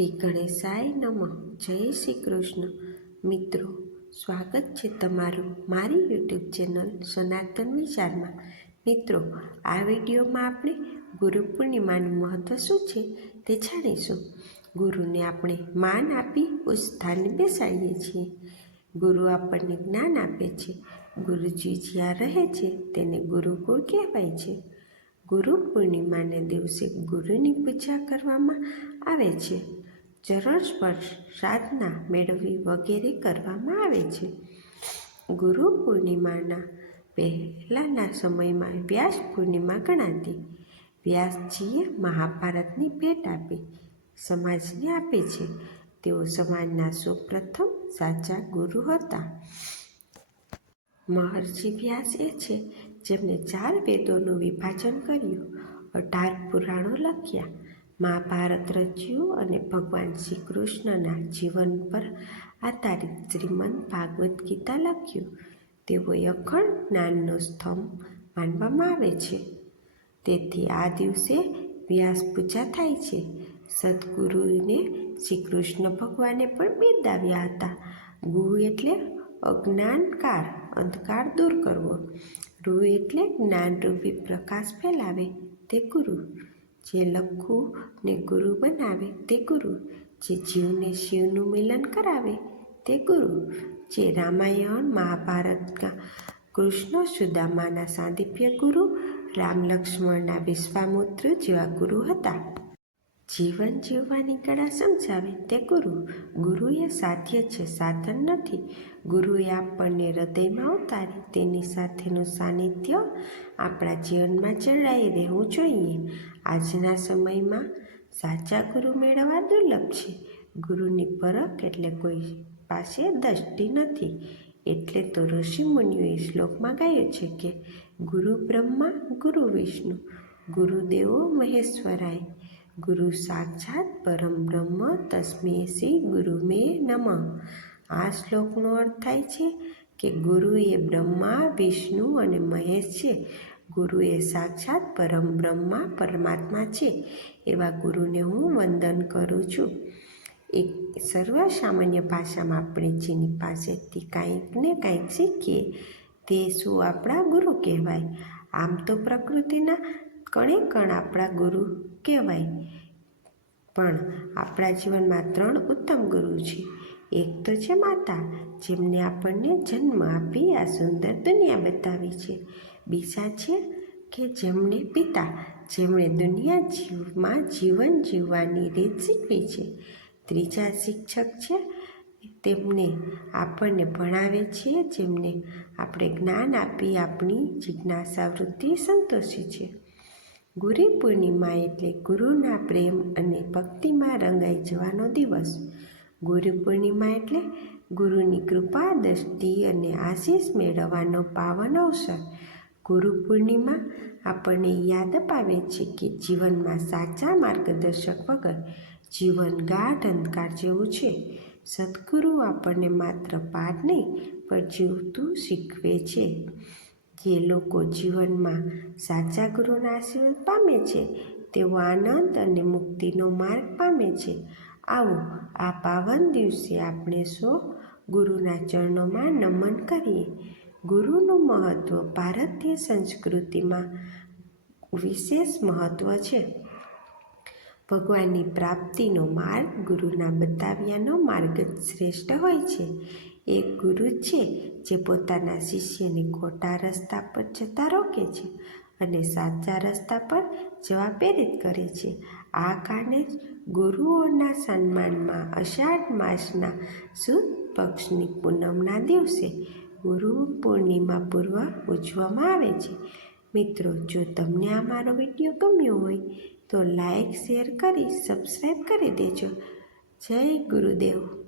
શ્રી ગણેશાય નમઃ. જય શ્રી કૃષ્ણ. મિત્રો, સ્વાગત છે તમારું મારી યુટ્યુબ ચેનલ સનાતન વિચારમાં. મિત્રો, આ વિડીયોમાં આપણે ગુરુ પૂર્ણિમાનું મહત્ત્વ શું છે તે જાણીશું. ગુરુને આપણે માન આપી ઉચ્ચ સ્થાને બેસાડીએ છીએ. ગુરુ આપણને જ્ઞાન આપે છે. ગુરુજી જ્યાં રહે છે તેને ગુરુકુળ કહેવાય છે. ગુરુ પૂર્ણિમાને દિવસે ગુરુની પૂજા કરવામાં આવે છે. ચરણ સ્પર્શ સાધના મેળવી વગેરે કરવામાં આવે છે. ગુરુ પૂર્ણિમાના પહેલાંના સમયમાં વ્યાસ પૂર્ણિમા ગણાતી. વ્યાસજીએ મહાભારતની ભેટ આપી, સમાજને આપે છે. તેઓ સમાજના સૌપ્રથમ સાચા ગુરુ હતા. મહર્ષિ વ્યાસ એ છે જેમણે ચાર વેદોનું વિભાજન કર્યું, અઢાર પુરાણો લખ્યા મહાભારત રચ્યું અને ભગવાન શ્રી કૃષ્ણના જીવન પર આધારિત શ્રીમદ ભાગવદ્ ગીતા લખ્યું. તેઓએ અખંડ જ્ઞાનનો સ્તંભ માનવામાં આવે છે. તેથી આ દિવસે વ્યાસ પૂજા થાય છે. સદગુરુને શ્રી કૃષ્ણ ભગવાને પણ બિરદાવ્યા હતા. ગુરુ એટલે અજ્ઞાનકાર, અંધકાર દૂર કરવો. રૂ એટલે જ્ઞાનરૂપી પ્રકાશ ફેલાવે તે ગુરુ. જે લખવું ને ગુરુ બનાવે તે ગુરુ. જે જીવને શિવનું મિલન કરાવે તે ગુરુ. જે રામાયણ મહાભારતના કૃષ્ણ સુદામાના સાંદિપ્ય ગુરુ, રામ લક્ષ્મણના વિશ્વામુત્ર જેવા ગુરુ હતા. જીવન જીવવાની કળા સમજાવે તે ગુરુ ગુરુ એ સાધ્ય છે, સાધન નથી. ગુરુએ આપણને હૃદયમાં ઉતારી તેની સાથેનું સાનિધ્ય આપણા જીવનમાં જળવાઈ રહેવું જોઈએ. આજના સમયમાં સાચા ગુરુ મેળવવા દુર્લભ છે. ગુરુની પરખ એટલે કોઈ પાસે દ્રષ્ટિ નથી. એટલે તો ઋષિ મુનિઓએ શ્લોકમાં ગાયું છે કે, ગુરુ બ્રહ્મા, ગુરુ વિષ્ણુ, ગુરુદેવો મહેશ્વરાય. ગુરુ સાક્ષાત પરમ બ્રહ્મ તસ્મે શ્રી ગુરુ મે નમઃ. આ શ્લોકનો અર્થ થાય છે કે ગુરુ એ બ્રહ્મા, વિષ્ણુ અને મહેશ છે. ગુરુ એ સાક્ષાત પરમ બ્રહ્મા, પરમાત્મા છે. એવા ગુરુને હું વંદન કરું છું. એક સર્વ સામાન્ય ભાષામાં આપણે જેની પાસેથી કાંઈક ને કાંઈક શીખીએ, તે શું આપણા ગુરુ કહેવાય? આમ તો પ્રકૃતિના કણે કણ આપણા ગુરુ કહેવાય. પણ આપણા જીવનમાં ત્રણ ઉત્તમ ગુરુ છે. એક તો છે માતા, જેમને આપણને જન્મ આપી આ સુંદર દુનિયા બતાવી છે. બીજા છે કે જેમણે પિતા, જેમણે દુનિયા જીવમાં જીવન જીવવાની રીત શીખવી છે. ત્રીજા શિક્ષક છે, તેમને આપણને ભણાવે છે, જેમને આપણે જ્ઞાન આપી આપણી જિજ્ઞાસા વૃત્તિ સંતોષી છે. ગુરુ પૂર્ણિમા એટલે ગુરુના પ્રેમ અને ભક્તિમાં રંગાઈ જવાનો દિવસ. ગુરુ પૂર્ણિમા એટલે ગુરુની કૃપા, દ્રષ્ટિ અને આશીષ મેળવવાનો પાવન અવસર. ગુરુ પૂર્ણિમા આપણને યાદ અપાવે છે કે જીવનમાં સાચા માર્ગદર્શક વગર જીવન ગાઢ અંધકાર જેવું છે. સદગુરુ આપણને માત્ર પાઠ નહીં, પણ જીવતું શીખવે છે. જે લોકો જીવનમાં સાચા ગુરુના આશીર્વાદ પામે છે, તેઓ આનંદ અને મુક્તિનો માર્ગ પામે છે. આવો, આ પાવન દિવસે આપણે સૌ ગુરુના ચરણોમાં નમન કરીએ. ગુરુનું મહત્ત્વ ભારતીય સંસ્કૃતિમાં વિશેષ મહત્ત્વ છે. ભગવાનની પ્રાપ્તિનો માર્ગ ગુરુના બતાવ્યાનો માર્ગ જ શ્રેષ્ઠ હોય છે. એક ગુરુ છે જે પોતાના શિષ્યને ખોટા રસ્તા પર જતા રોકે છે અને સાચા રસ્તા પર જવા પ્રેરિત કરે છે. આ કારણે જ ગુરુઓના સન્માનમાં અષાઢ માસના સુદ પક્ષની પૂનમના દિવસે ગુરુ પૂર્ણિમા પૂર્વ ઉજવવામાં આવે છે. મિત્રો, જો તમને આ મારો વીડિયો ગમ્યો હોય તો લાઈક, શેર કરી, સબસ્ક્રાઈબ કરી દેજો. જય ગુરુદેવ.